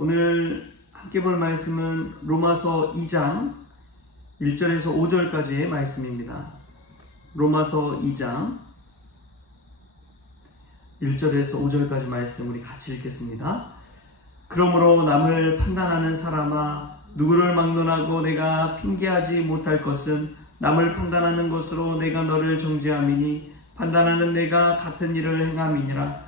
오늘 함께 볼 말씀은 로마서 2장 1절에서 5절까지의 말씀입니다. 로마서 2장 1절에서 5절까지 말씀 우리 같이 읽겠습니다. 그러므로 남을 판단하는 사람아 누구를 막론하고 내가 핑계하지 못할 것은 남을 판단하는 것으로 내가 너를 정죄함이니 판단하는 내가 같은 일을 행함이니라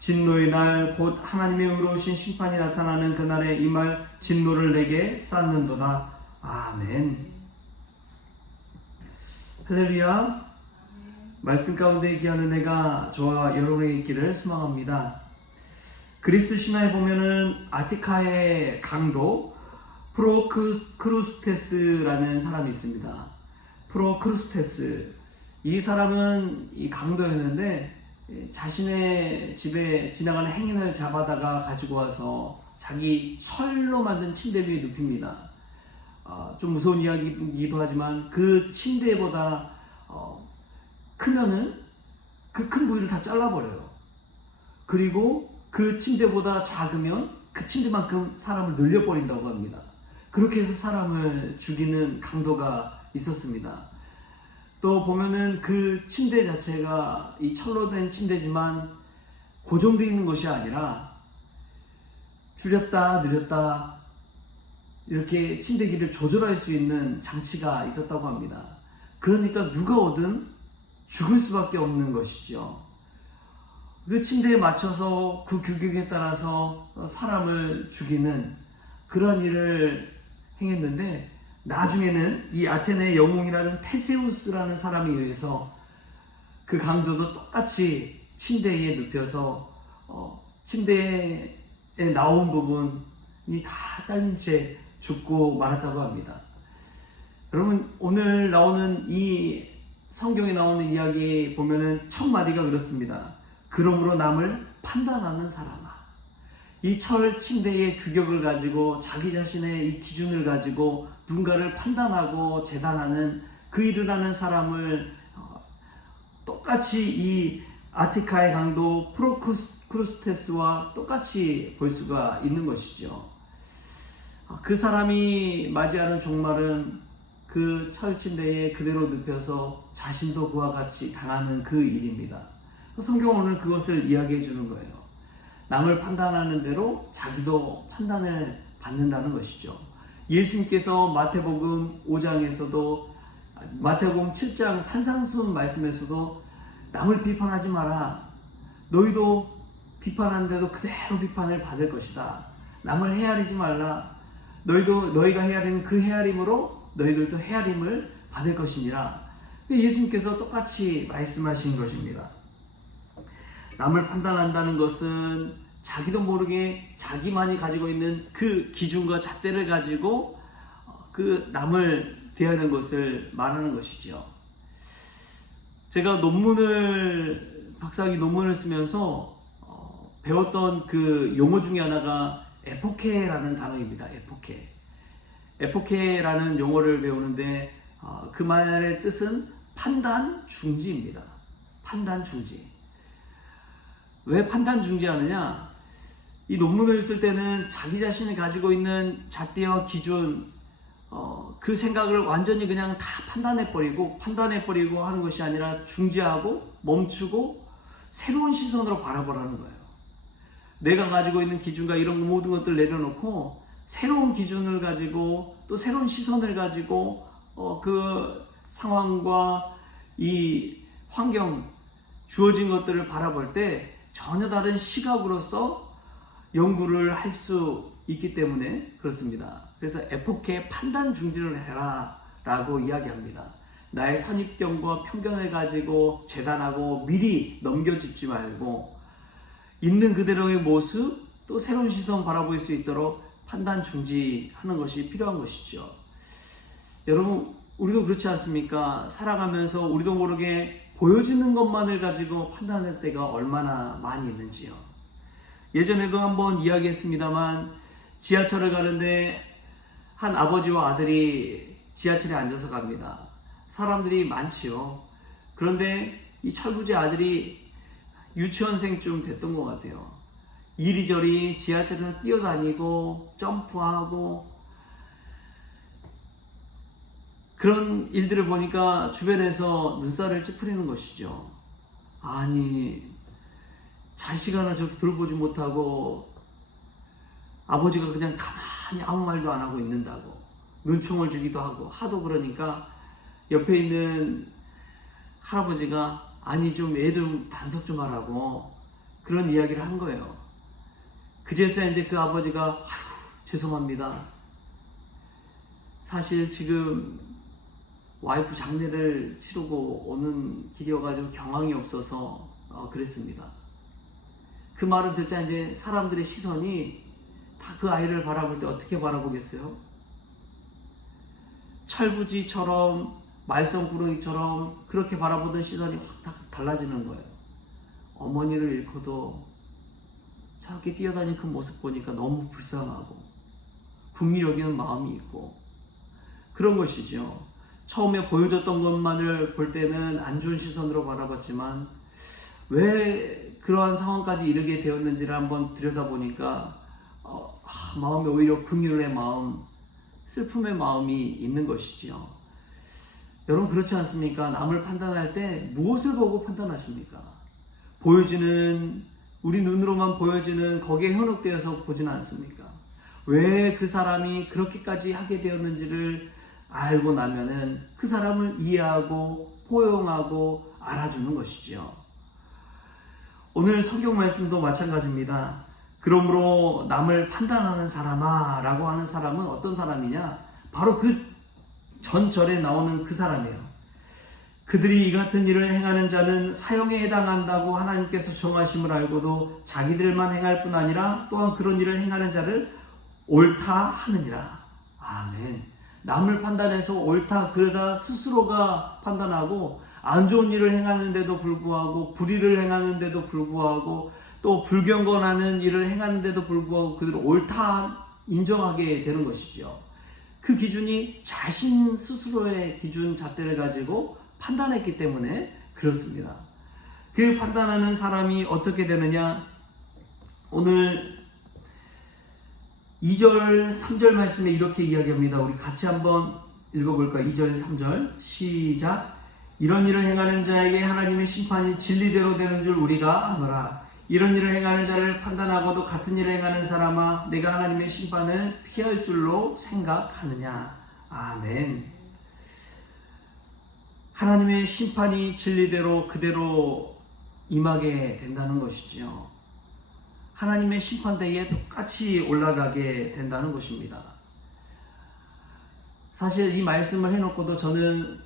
진노의 날 곧 하나님의 의로우신 심판이 나타나는 그날에 이말 진노를 내게 쌓는도다. 아멘. 할렐루야. 말씀 가운데 얘기하는 내가 저와 여러분에게 있기를 소망합니다. 그리스 신화에 보면은 아티카의 강도 프로크루스테스라는 사람이 있습니다. 프로크루스테스. 이 사람은 이 강도였는데 자신의 집에 지나가는 행인을 잡아다가 가지고 와서 자기 철로 만든 침대 위에 눕힙니다. 어, 좀 무서운 이야기이기도 하지만 그 침대보다 어, 크면은 그 큰 부위를 다 잘라버려요. 그리고 그 침대보다 작으면 그 침대만큼 사람을 늘려버린다고 합니다. 그렇게 해서 사람을 죽이는 강도가 있었습니다. 또 보면은 그 침대 자체가 이 철로 된 침대지만 고정되어 있는 것이 아니라 줄였다 늘렸다 이렇게 침대 길이를 조절할 수 있는 장치가 있었다고 합니다. 그러니까 누가 오든 죽을 수밖에 없는 것이죠. 그 침대에 맞춰서 그 규격에 따라서 사람을 죽이는 그런 일을 행했는데 나중에는 이 아테네의 영웅이라는 테세우스라는 사람에 의해서 그 강도도 똑같이 침대에 눕혀서 어, 침대에 나온 부분이 다 잘린 채 죽고 말았다고 합니다. 여러분 오늘 나오는 이 성경에 나오는 이야기 보면은 첫 마디가 그렇습니다. 그러므로 남을 판단하는 사람아. 이 철 침대의 규격을 가지고 자기 자신의 이 기준을 가지고 누군가를 판단하고 재단하는 그 일을 하는 사람을 어, 똑같이 이 아티카의 강도 프로크루스테스와 똑같이 볼 수가 있는 것이죠. 그 사람이 맞이하는 종말은 그 철침대에 그대로 눕혀서 자신도 그와 같이 당하는 그 일입니다. 성경은 오늘 그것을 이야기해 주는 거예요. 남을 판단하는 대로 자기도 판단을 받는다는 것이죠. 예수님께서 마태복음 5장에서도 마태복음 7장 산상순 말씀에서도 남을 비판하지 마라. 너희도 비판하는데도 그대로 비판을 받을 것이다. 남을 헤아리지 말라. 너희도 너희가 헤아리는 그 헤아림으로 너희들도 헤아림을 받을 것이니라. 예수님께서 똑같이 말씀하신 것입니다. 남을 판단한다는 것은 자기도 모르게 자기만이 가지고 있는 그 기준과 잣대를 가지고 그 남을 대하는 것을 말하는 것이지요. 제가 논문을 박사학위 논문을 쓰면서 어, 배웠던 그 용어 중에 하나가 에포케라는 단어입니다. 에포케. 에포케라는 용어를 배우는데 어, 그 말의 뜻은 판단 중지입니다. 판단 중지. 왜 판단 중지하느냐? 이 논문을 쓸 때는 자기 자신이 가지고 있는 잣대와 기준, 어, 그 생각을 완전히 그냥 다 판단해버리고, 판단해버리고 하는 것이 아니라 중지하고, 멈추고, 새로운 시선으로 바라보라는 거예요. 내가 가지고 있는 기준과 이런 모든 것들 내려놓고, 새로운 기준을 가지고, 또 새로운 시선을 가지고, 어, 그 상황과 이 환경, 주어진 것들을 바라볼 때, 전혀 다른 시각으로서 연구를 할 수 있기 때문에 그렇습니다. 그래서 에포케 판단 중지를 해라 라고 이야기합니다. 나의 선입견과 편견을 가지고 재단하고 미리 넘겨짚지 말고 있는 그대로의 모습 또 새로운 시선 바라볼 수 있도록 판단 중지하는 것이 필요한 것이죠. 여러분, 우리도 그렇지 않습니까? 살아가면서 우리도 모르게 보여지는 것만을 가지고 판단할 때가 얼마나 많이 있는지요. 예전에도 한번 이야기했습니다만 지하철을 가는데 한 아버지와 아들이 지하철에 앉아서 갑니다. 사람들이 많지요. 그런데 이 철부지 아들이 유치원생쯤 됐던 것 같아요. 이리저리 지하철에서 뛰어다니고 점프하고 그런 일들을 보니까 주변에서 눈살을 찌푸리는 것이죠. 아니, 자식 하나 저렇게 돌보지 못하고 아버지가 그냥 가만히 아무 말도 안 하고 있는다고 눈총을 주기도 하고 하도 그러니까 옆에 있는 할아버지가 아니 좀 애들 단속 좀 하라고 그런 이야기를 한 거예요. 그제서야 이제 그 아버지가 죄송합니다. 사실 지금 와이프 장례를 치르고 오는 길이어가지고 경황이 없어서 어, 그랬습니다. 그 말을 듣자 이제 사람들의 시선이 다 그 아이를 바라볼 때 어떻게 바라보겠어요? 철부지처럼 말썽꾸러기처럼 그렇게 바라보던 시선이 확다 달라지는 거예요. 어머니를 잃고도 저렇게 뛰어다니는 그 모습 보니까 너무 불쌍하고 분미 여기는 마음이 있고 그런 것이죠. 처음에 보여줬던 것만을 볼 때는 안 좋은 시선으로 바라봤지만 왜 그러한 상황까지 이르게 되었는지를 한번 들여다보니까 어, 아, 마음에 오히려 긍휼의 마음, 슬픔의 마음이 있는 것이지요. 여러분 그렇지 않습니까? 남을 판단할 때 무엇을 보고 판단하십니까? 보여지는 우리 눈으로만 보여지는 거기에 현혹되어서 보지는 않습니까? 왜 그 사람이 그렇게까지 하게 되었는지를 알고 나면은 그 사람을 이해하고 포용하고 알아주는 것이죠. 오늘 성경 말씀도 마찬가지입니다. 그러므로 남을 판단하는 사람아 라고 하는 사람은 어떤 사람이냐? 바로 그 전절에 나오는 그 사람이에요. 그들이 이 같은 일을 행하는 자는 사형에 해당한다고 하나님께서 정하심을 알고도 자기들만 행할 뿐 아니라 또한 그런 일을 행하는 자를 옳다 하느니라. 아멘. 남을 판단해서 옳다 그러다 스스로가 판단하고 안 좋은 일을 행하는데도 불구하고 불의를 행하는데도 불구하고 또 불경건하는 일을 행하는데도 불구하고 그들을 옳다 인정하게 되는 것이죠. 그 기준이 자신 스스로의 기준 잣대를 가지고 판단했기 때문에 그렇습니다. 그 판단하는 사람이 어떻게 되느냐? 오늘 2절, 3절 말씀에 이렇게 이야기합니다. 우리 같이 한번 읽어볼까요? 2절, 3절. 시작. 이런 일을 행하는 자에게 하나님의 심판이 진리대로 되는 줄 우리가 아노라. 이런 일을 행하는 자를 판단하고도 같은 일을 행하는 사람아, 내가 하나님의 심판을 피할 줄로 생각하느냐. 아멘. 하나님의 심판이 진리대로 그대로 임하게 된다는 것이지요. 하나님의 심판대에 똑같이 올라가게 된다는 것입니다. 사실 이 말씀을 해놓고도 저는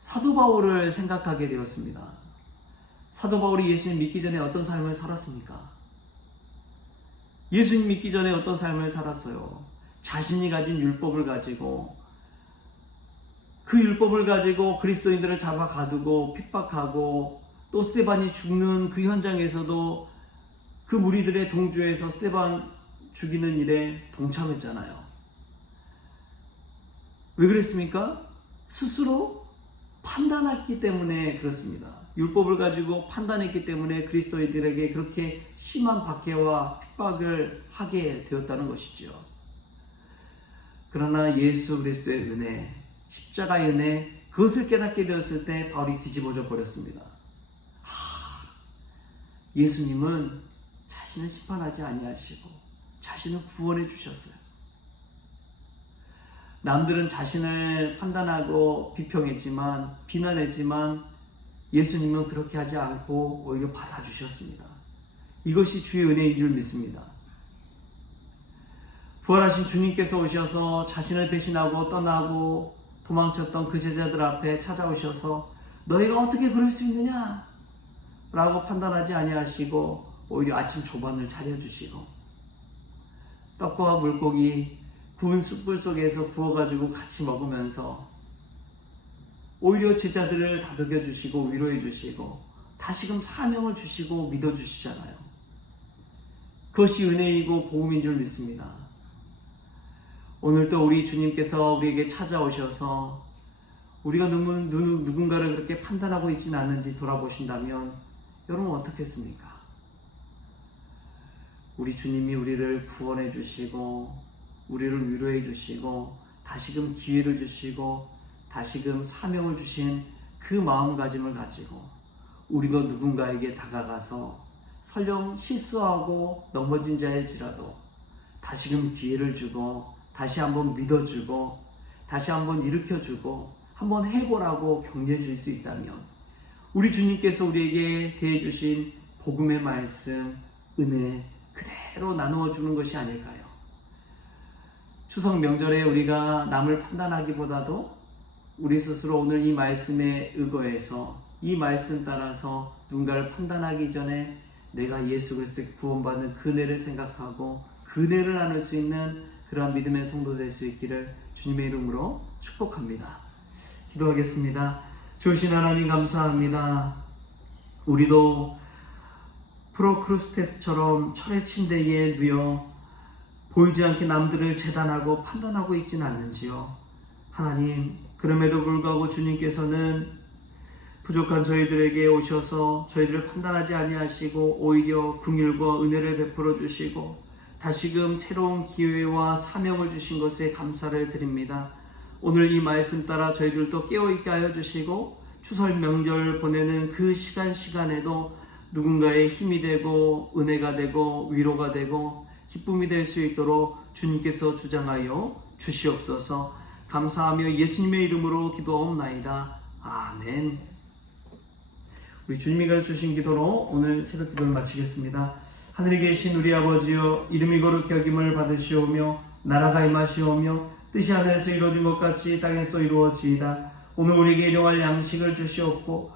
사도 바울을 생각하게 되었습니다. 사도 바울이 예수님 믿기 전에 어떤 삶을 살았습니까? 예수님 믿기 전에 어떤 삶을 살았어요? 자신이 가진 율법을 가지고 그 율법을 가지고 그리스도인들을 잡아 가두고 핍박하고 또 스테반이 죽는 그 현장에서도 그 무리들의 동조에서 스테반 죽이는 일에 동참했잖아요. 왜 그랬습니까? 스스로 판단했기 때문에 그렇습니다. 율법을 가지고 판단했기 때문에 그리스도인들에게 그렇게 심한 박해와 핍박을 하게 되었다는 것이죠. 그러나 예수 그리스도의 은혜, 십자가의 은혜, 그것을 깨닫게 되었을 때 바울이 뒤집어져 버렸습니다. 하, 예수님은 자신을 심판하지 아니하시고 자신을 구원해 주셨어요. 남들은 자신을 판단하고 비평했지만 비난했지만 예수님은 그렇게 하지 않고 오히려 받아주셨습니다. 이것이 주의 은혜인 줄 믿습니다. 부활하신 주님께서 오셔서 자신을 배신하고 떠나고 도망쳤던 그 제자들 앞에 찾아오셔서 너희가 어떻게 그럴 수 있느냐? 라고 판단하지 아니하시고 오히려 아침 조반을 차려주시고 떡과 물고기 구운 숯불 속에서 구워가지고 같이 먹으면서 오히려 제자들을 다독여 주시고 위로해 주시고 다시금 사명을 주시고 믿어 주시잖아요. 그것이 은혜이고 복음인 줄 믿습니다. 오늘 또 우리 주님께서 우리에게 찾아오셔서 우리가 누군가를 그렇게 판단하고 있지는 않은지 돌아보신다면 여러분 어떻겠습니까? 우리 주님이 우리를 구원해 주시고 우리를 위로해 주시고 다시금 기회를 주시고 다시금 사명을 주신 그 마음가짐을 가지고 우리도 누군가에게 다가가서 설령 실수하고 넘어진 자일지라도 다시금 기회를 주고 다시 한번 믿어주고 다시 한번 일으켜주고 한번 해보라고 격려해 줄 수 있다면 우리 주님께서 우리에게 대해 주신 복음의 말씀 은혜 그대로 나누어 주는 것이 아닐까요? 추석 명절에 우리가 남을 판단하기보다도 우리 스스로 오늘 이 말씀에 의거해서 이 말씀 따라서 누군가를 판단하기 전에 내가 예수 그리스도의 구원받는 그네를 생각하고 그네를 나눌 수 있는 그러한 믿음의 성도 될 수 있기를 주님의 이름으로 축복합니다. 기도하겠습니다. 좋으신 하나님 감사합니다. 우리도 프로크루스테스처럼 철의 침대에 누여 보이지 않게 남들을 재단하고 판단하고 있지는 않는지요. 하나님, 그럼에도 불구하고 주님께서는 부족한 저희들에게 오셔서 저희들을 판단하지 아니하시고 오히려 긍휼과 은혜를 베풀어 주시고 다시금 새로운 기회와 사명을 주신 것에 감사를 드립니다. 오늘 이 말씀 따라 저희들도 깨어 있게 하여 주시고 추설 명절 보내는 그 시간 시간에도 누군가의 힘이 되고 은혜가 되고 위로가 되고 기쁨이 될 수 있도록 주님께서 주장하여 주시옵소서 감사하며 예수님의 이름으로 기도하옵나이다. 아멘. 우리 주님이 가르치신 기도로 오늘 새벽 기도를 마치겠습니다. 하늘에 계신 우리 아버지여 이름이 거룩히 여김을 받으시오며 나라가 임하시오며 뜻이 하늘에서 이루어진 것 같이 땅에서 이루어지이다. 오늘 우리에게 일용할 양식을 주시옵고